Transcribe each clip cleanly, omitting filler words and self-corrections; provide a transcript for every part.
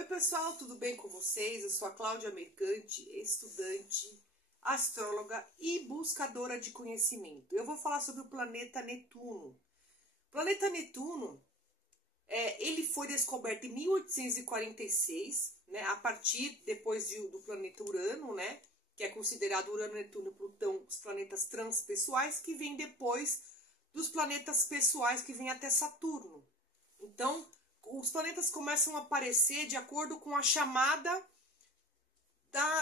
Oi pessoal, tudo bem com vocês? Eu sou a Cláudia Mercante, estudante, astróloga e buscadora de conhecimento. Eu vou falar sobre o planeta Netuno. O planeta Netuno, ele foi descoberto em 1846, né, a partir depois do planeta Urano, né, que é considerado Urano, Netuno e Plutão, os planetas transpessoais, que vêm depois dos planetas pessoais que vêm até Saturno. Então, os planetas começam a aparecer de acordo com a chamada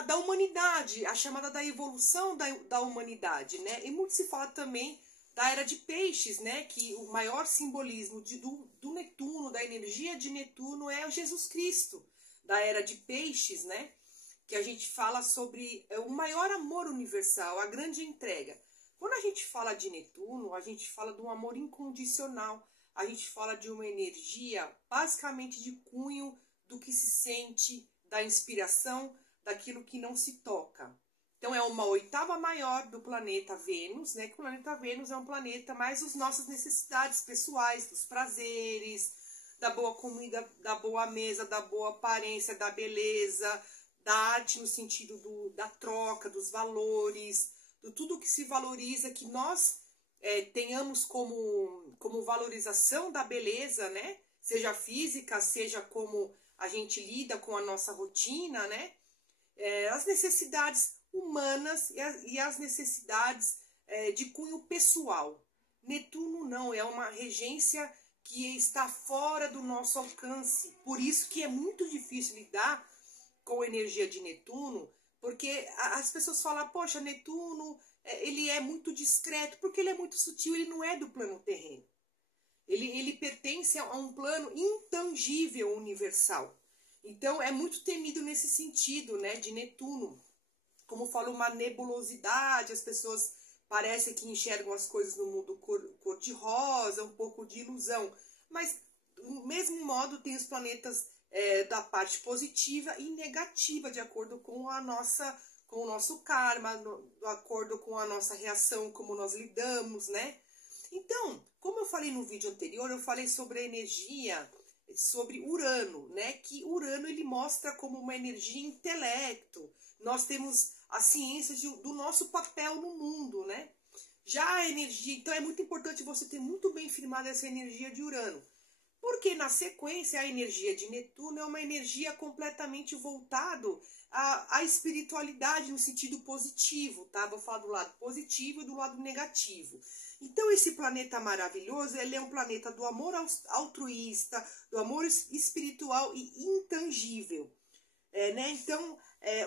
da humanidade, a chamada da evolução da humanidade, né? E muito se fala também da era de peixes, né? Que o maior simbolismo do Netuno, da energia de Netuno, é o Jesus Cristo, da era de peixes, né? Que a gente fala sobre o maior amor universal, a grande entrega. Quando a gente fala de Netuno, a gente fala de um amor incondicional. A gente fala de uma energia basicamente de cunho do que se sente, da inspiração, daquilo que não se toca. Então é uma oitava maior do planeta Vênus, né? Que o planeta Vênus é um planeta mais das nossas necessidades pessoais, dos prazeres, da boa comida, da boa mesa, da boa aparência, da beleza, da arte no sentido da troca, dos valores, de tudo que se valoriza, que nós tenhamos como valorização da beleza, né? Seja física, seja como a gente lida com a nossa rotina, né? As necessidades humanas e as necessidades de cunho pessoal. Netuno não, é uma regência que está fora do nosso alcance. Por isso que é muito difícil lidar com a energia de Netuno, porque as pessoas falam, poxa, Netuno, ele é muito discreto, porque ele é muito sutil, ele não é do plano terreno. Ele pertence a um plano intangível universal. Então, é muito temido nesse sentido, né, de Netuno. Como falo, uma nebulosidade, as pessoas parecem que enxergam as coisas no mundo cor-de-rosa, um pouco de ilusão. Mas, do mesmo modo, tem os planetas da parte positiva e negativa, de acordo com com o nosso karma, de acordo com a nossa reação, como nós lidamos, né? Então, como eu falei no vídeo anterior, eu falei sobre a energia, sobre Urano, né? Que Urano ele mostra como uma energia intelecto. Nós temos a ciência do nosso papel no mundo, né? Já a energia, então é muito importante você ter muito bem firmada essa energia de Urano. Porque na sequência a energia de Netuno é uma energia completamente voltada à espiritualidade no sentido positivo, tá? Vou falar do lado positivo e do lado negativo. Então esse planeta maravilhoso, ele é um planeta do amor altruísta, do amor espiritual e intangível. Né? Então,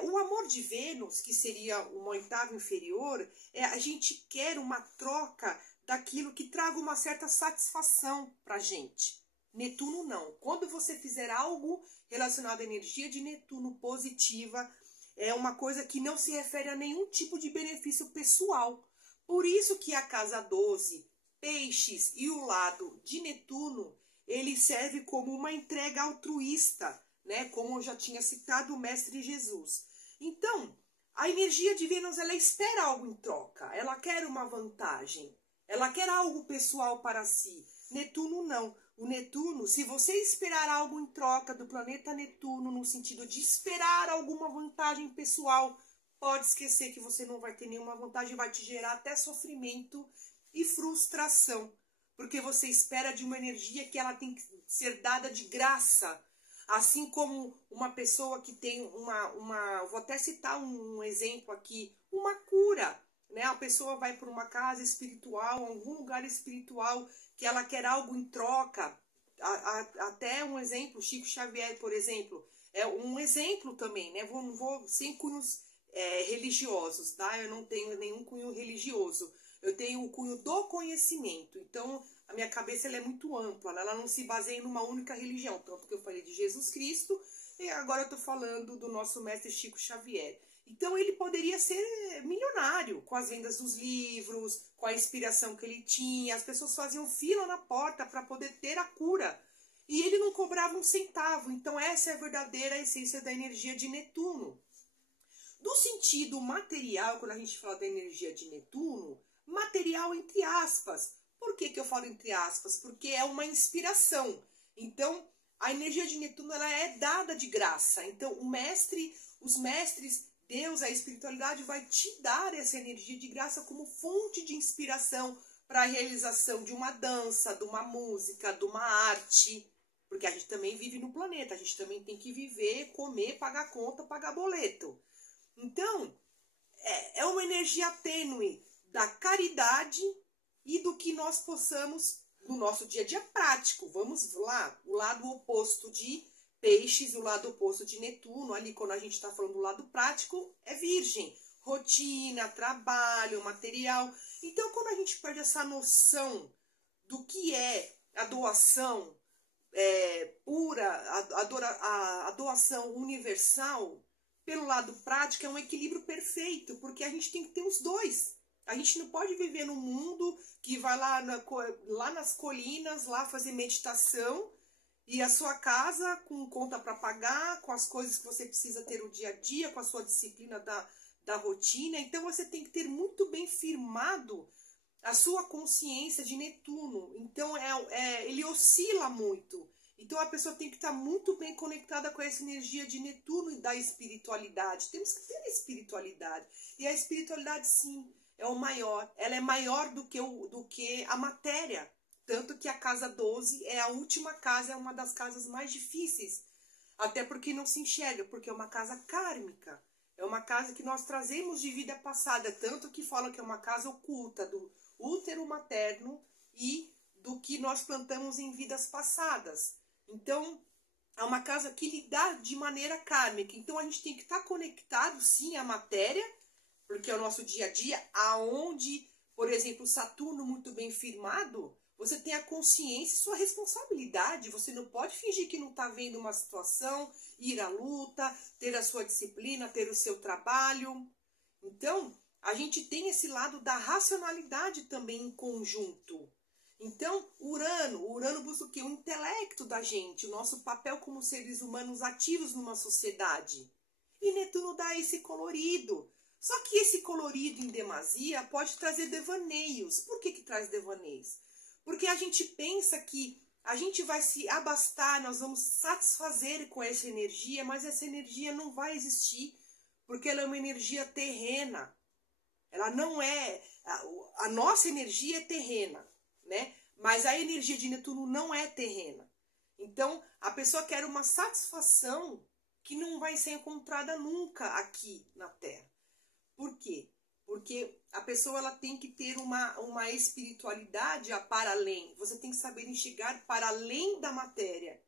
o amor de Vênus, que seria uma oitava inferior, a gente quer uma troca daquilo que traga uma certa satisfação para a gente. Netuno não. Quando você fizer algo relacionado à energia de Netuno positiva, é uma coisa que não se refere a nenhum tipo de benefício pessoal. Por isso que a casa 12, peixes e o lado de Netuno, ele serve como uma entrega altruísta, né? Como eu já tinha citado o Mestre Jesus. Então, a energia de Vênus, ela espera algo em troca, ela quer uma vantagem, ela quer algo pessoal para si. Netuno não. O Netuno, se você esperar algo em troca do planeta Netuno, no sentido de esperar alguma vantagem pessoal, pode esquecer que você não vai ter nenhuma vantagem, vai te gerar até sofrimento e frustração. Porque você espera de uma energia que ela tem que ser dada de graça. Assim como uma pessoa que tem vou até citar um exemplo aqui, uma cura. Né? A pessoa vai para uma casa espiritual, algum lugar espiritual, que ela quer algo em troca. Até um exemplo, Chico Xavier, por exemplo, é um exemplo também, né? Vou sem cunhos religiosos, tá? Eu não tenho nenhum cunho religioso. Eu tenho o cunho do conhecimento. Então, a minha cabeça ela é muito ampla, né? Ela não se baseia em uma única religião. Tanto que eu falei de Jesus Cristo e agora eu estou falando do nosso mestre Chico Xavier. Então ele poderia ser milionário com as vendas dos livros, com a inspiração que ele tinha. As pessoas faziam fila na porta para poder ter a cura. E ele não cobrava um centavo. Então essa é a verdadeira essência da energia de Netuno. Do sentido material, quando a gente fala da energia de Netuno, material entre aspas. Por que eu falo entre aspas? Porque é uma inspiração. Então, A energia de Netuno, ela é dada de graça. Então, os mestres, Deus, a espiritualidade vai te dar essa energia de graça como fonte de inspiração para a realização de uma dança, de uma música, de uma arte. Porque a gente também vive no planeta, a gente também tem que viver, comer, pagar conta, pagar boleto. Então, é uma energia tênue da caridade e do que nós possamos, no nosso dia a dia prático. Vamos lá, o lado oposto de Peixes, o lado oposto de Netuno, ali quando a gente está falando do lado prático, é Virgem. Rotina, trabalho, material. Então, quando a gente perde essa noção do que é a doação pura, a doação universal, pelo lado prático, é um equilíbrio perfeito, porque a gente tem que ter os dois. A gente não pode viver num mundo que vai lá nas colinas, lá fazer meditação, e a sua casa com conta para pagar, com as coisas que você precisa ter no dia a dia, com a sua disciplina da rotina. Então você tem que ter muito bem firmado a sua consciência de Netuno. Então ele oscila muito. Então a pessoa tem que estar muito bem conectada com essa energia de Netuno e da espiritualidade. Temos que ter a espiritualidade. E a espiritualidade, sim, é o maior. Ela é maior do que a matéria. Tanto que a casa 12 é a última casa, é uma das casas mais difíceis. Até porque não se enxerga, porque é uma casa kármica. É uma casa que nós trazemos de vida passada. Tanto que falam que é uma casa oculta do útero materno e do que nós plantamos em vidas passadas. Então, é uma casa que lida de maneira kármica. Então, a gente tem que estar conectado, sim, à matéria, porque é o nosso dia a dia, aonde, por exemplo, Saturno muito bem firmado, você tem a consciência e sua responsabilidade. Você não pode fingir que não está vendo uma situação, ir à luta, ter a sua disciplina, ter o seu trabalho. Então, a gente tem esse lado da racionalidade também em conjunto. Então, Urano busca o quê? O intelecto da gente, o nosso papel como seres humanos ativos numa sociedade. E Netuno dá esse colorido. Só que esse colorido em demasia pode trazer devaneios. Por que traz devaneios? Porque a gente pensa que a gente vai se abastar, nós vamos satisfazer com essa energia, mas essa energia não vai existir, porque ela é uma energia terrena. Ela não é... A nossa energia é terrena, né? Mas a energia de Netuno não é terrena. Então, a pessoa quer uma satisfação que não vai ser encontrada nunca aqui na Terra. Por quê? Porque a pessoa ela tem que ter uma espiritualidade para além. Você tem que saber enxergar para além da matéria.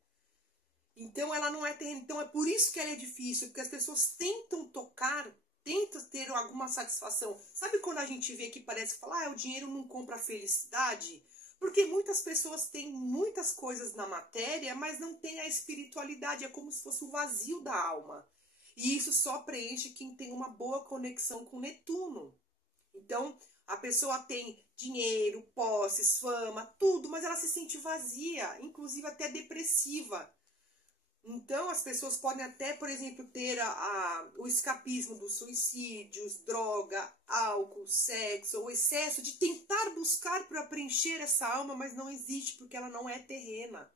Então, ela não é terrena. Então, é por isso que ela é difícil, porque as pessoas tentam tocar, tentam ter alguma satisfação. Sabe quando a gente vê que parece que fala, o dinheiro não compra felicidade? Porque muitas pessoas têm muitas coisas na matéria, mas não têm a espiritualidade. É como se fosse o vazio da alma. E isso só preenche quem tem uma boa conexão com Netuno. Então, a pessoa tem dinheiro, posses, fama, tudo, mas ela se sente vazia, inclusive até depressiva. Então, as pessoas podem até, por exemplo, ter o escapismo dos suicídios, droga, álcool, sexo, o excesso de tentar buscar para preencher essa alma, mas não existe, porque ela não é terrena.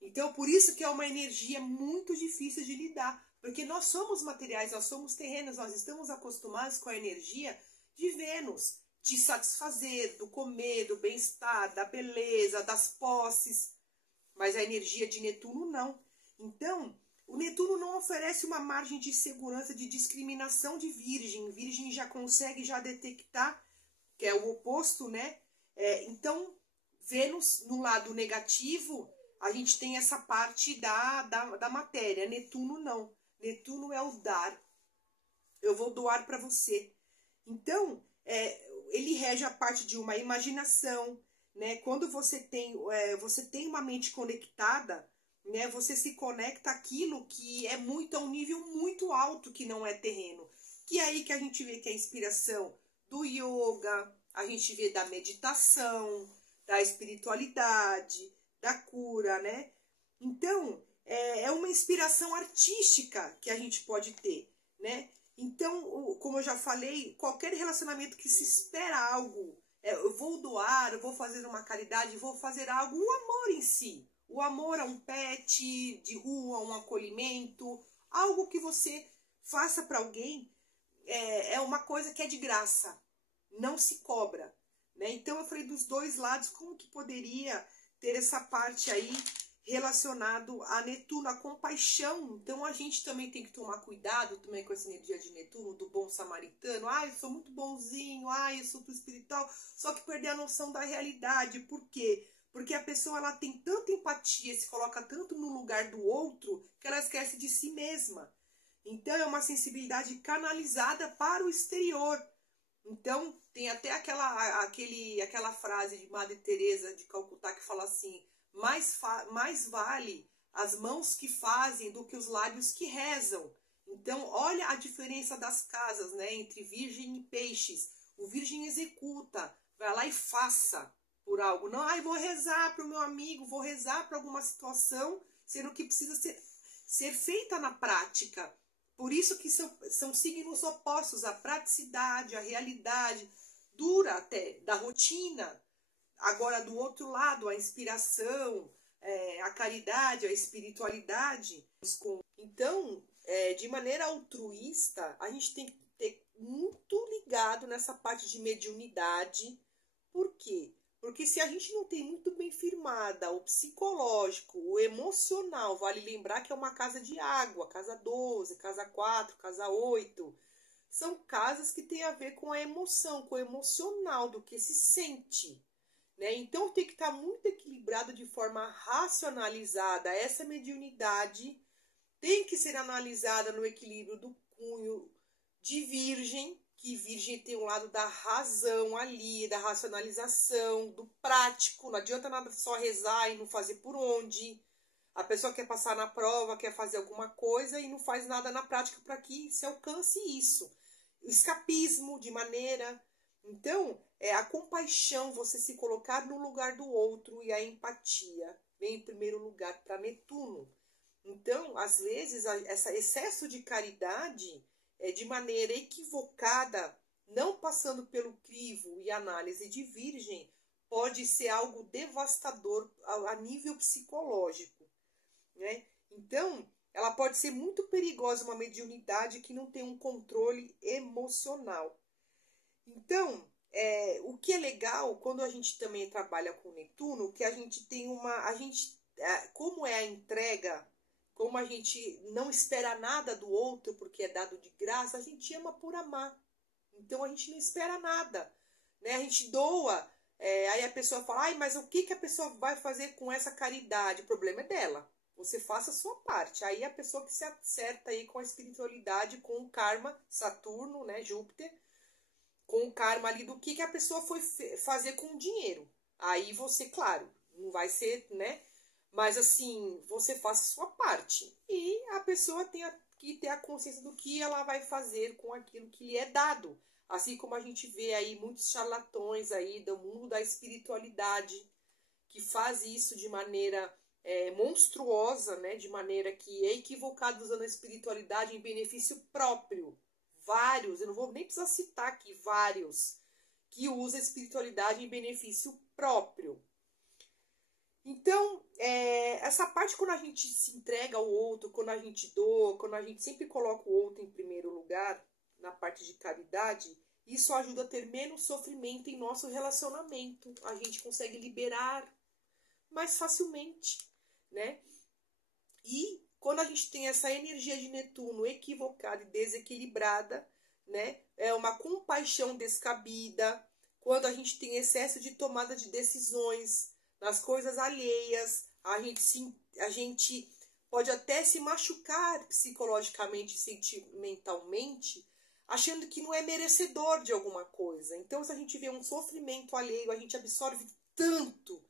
Então, por isso que é uma energia muito difícil de lidar, porque nós somos materiais, nós somos terrenos, nós estamos acostumados com a energia de Vênus, de satisfazer, do comer, do bem-estar, da beleza, das posses, mas a energia de Netuno não. Então, o Netuno não oferece uma margem de segurança, de discriminação de Virgem. Virgem já consegue detectar, que é o oposto, né? Então, Vênus, no lado negativo, a gente tem essa parte da matéria. Netuno não. Netuno é o dar. Eu vou doar para você. Então, ele rege a parte de uma imaginação, né? Quando você tem uma mente conectada, né, você se conecta àquilo que é a um nível muito alto, que não é terreno. Que é aí que a gente vê que a inspiração do yoga, a gente vê da meditação, da espiritualidade, da cura, né? Então, é uma inspiração artística que a gente pode ter, né? Então, como eu já falei, qualquer relacionamento que se espera algo, eu vou doar, eu vou fazer uma caridade, vou fazer algo, o amor em si. O amor a um pet de rua, um acolhimento, algo que você faça para alguém é uma coisa que é de graça, não se cobra, né? Então eu falei dos dois lados, como que poderia ter essa parte aí relacionado a Netuno, a compaixão. Então a gente também tem que tomar cuidado também com essa energia de Netuno, do bom samaritano. Eu sou muito bonzinho, eu sou super espiritual, só que perder a noção da realidade. Por quê? Porque a pessoa ela tem tanta empatia, se coloca tanto no lugar do outro, que ela esquece de si mesma. Então é uma sensibilidade canalizada para o exterior. Então tem até aquela frase de Madre Teresa de Calcutá que fala assim: mais vale as mãos que fazem do que os lábios que rezam. Então olha a diferença das casas, né, entre virgem e peixes. O virgem executa, vai lá e faça por algo. Não, vou rezar para o meu amigo, vou rezar para alguma situação, sendo que precisa ser feita na prática. Por isso que são signos opostos, a praticidade, a realidade, dura até, da rotina. Agora, do outro lado, a inspiração, a caridade, a espiritualidade. Então, de maneira altruísta, a gente tem que ter muito ligado nessa parte de mediunidade. Por quê? Porque se a gente não tem muito bem firmada o psicológico, o emocional, vale lembrar que é uma casa de água, casa 12, casa 4, casa 8, são casas que têm a ver com a emoção, com o emocional, do que se sente, né? Então tem que estar muito equilibrado de forma racionalizada. Essa mediunidade tem que ser analisada no equilíbrio do cunho de virgem, que virgem tem um lado da razão ali, da racionalização, do prático. Não adianta nada só rezar e não fazer por onde. A pessoa quer passar na prova, quer fazer alguma coisa e não faz nada na prática para que se alcance isso. O escapismo de maneira. Então, a compaixão, você se colocar no lugar do outro, e a empatia vem em primeiro lugar para Netuno. Então, às vezes, esse excesso de caridade de maneira equivocada, não passando pelo crivo e análise de virgem, pode ser algo devastador a nível psicológico, né? Então, ela pode ser muito perigosa, uma mediunidade que não tem um controle emocional. Então, o que é legal, quando a gente também trabalha com Netuno, que a gente tem como é a entrega, como a gente não espera nada do outro porque é dado de graça, a gente ama por amar. Então a gente não espera nada, né? A gente doa, aí a pessoa fala, mas o que a pessoa vai fazer com essa caridade? O problema é dela. Você faça a sua parte. Aí a pessoa que se acerta aí com a espiritualidade, com o karma, Saturno, né, Júpiter, com o karma ali do que a pessoa foi fazer com o dinheiro. Aí você, claro, não vai ser, né? Mas assim, você faça a sua parte. E a pessoa tem que ter a consciência do que ela vai fazer com aquilo que lhe é dado. Assim como a gente vê aí muitos charlatões aí do mundo da espiritualidade que faz isso de maneira monstruosa, né? De maneira que é equivocado, usando a espiritualidade em benefício próprio. Vários, eu não vou nem precisar citar aqui, vários que usam a espiritualidade em benefício próprio. Então, essa parte, quando a gente se entrega ao outro, quando a gente doa, quando a gente sempre coloca o outro em primeiro lugar, na parte de caridade, isso ajuda a ter menos sofrimento em nosso relacionamento. A gente consegue liberar mais facilmente, né? E quando a gente tem essa energia de Netuno equivocada e desequilibrada, né? É uma compaixão descabida, quando a gente tem excesso de tomada de decisões nas coisas alheias, a gente pode até se machucar psicologicamente e sentimentalmente, achando que não é merecedor de alguma coisa. Então, se a gente vê um sofrimento alheio, a gente absorve tanto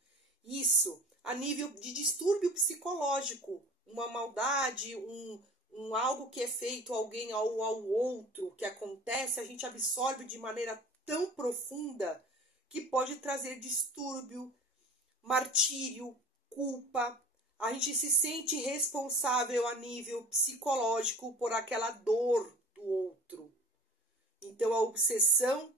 isso a nível de distúrbio psicológico, uma maldade, um algo que é feito a alguém ao outro, que acontece, a gente absorve de maneira tão profunda que pode trazer distúrbio, martírio, culpa. A gente se sente responsável a nível psicológico por aquela dor do outro. Então a obsessão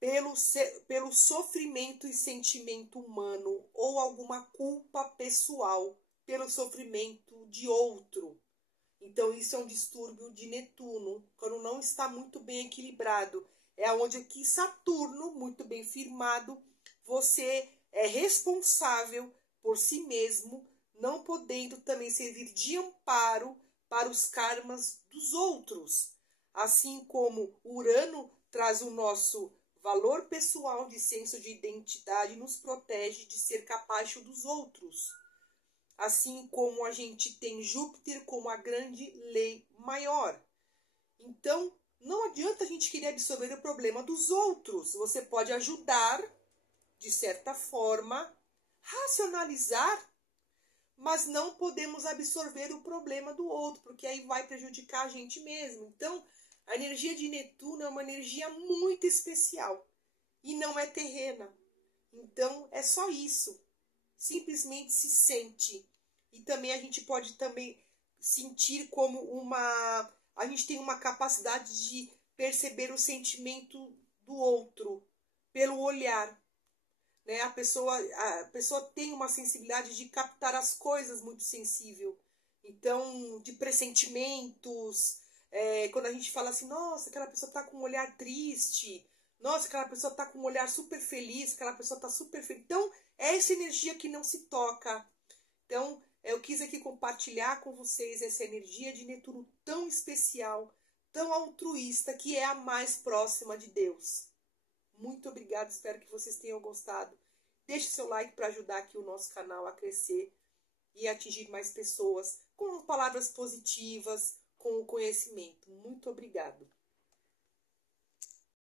pelo sofrimento e sentimento humano ou alguma culpa pessoal pelo sofrimento de outro. Então isso é um distúrbio de Netuno, quando não está muito bem equilibrado. É onde aqui Saturno, muito bem firmado, você é responsável por si mesmo, não podendo também servir de amparo para os karmas dos outros. Assim como Urano traz o nosso valor pessoal de senso de identidade, nos protege de ser capacho dos outros. Assim como a gente tem Júpiter como a grande lei maior. Então, não adianta a gente querer absorver o problema dos outros. Você pode ajudar, de certa forma, racionalizar, mas não podemos absorver o problema do outro, porque aí vai prejudicar a gente mesmo. Então, a energia de Netuno é uma energia muito especial e não é terrena. Então, é só isso. Simplesmente se sente. E também a gente pode também sentir como a gente tem uma capacidade de perceber o sentimento do outro pelo olhar, né? A pessoa tem uma sensibilidade de captar as coisas muito sensível. Então, de pressentimentos, quando a gente fala assim, nossa, aquela pessoa está com um olhar triste, nossa, aquela pessoa está com um olhar super feliz, aquela pessoa está super feliz. Então, é essa energia que não se toca. Então, eu quis aqui compartilhar com vocês essa energia de Netuno tão especial, tão altruísta, que é a mais próxima de Deus. Muito obrigada, espero que vocês tenham gostado. Deixe seu like para ajudar aqui o nosso canal a crescer e atingir mais pessoas com palavras positivas, com o conhecimento. Muito obrigado.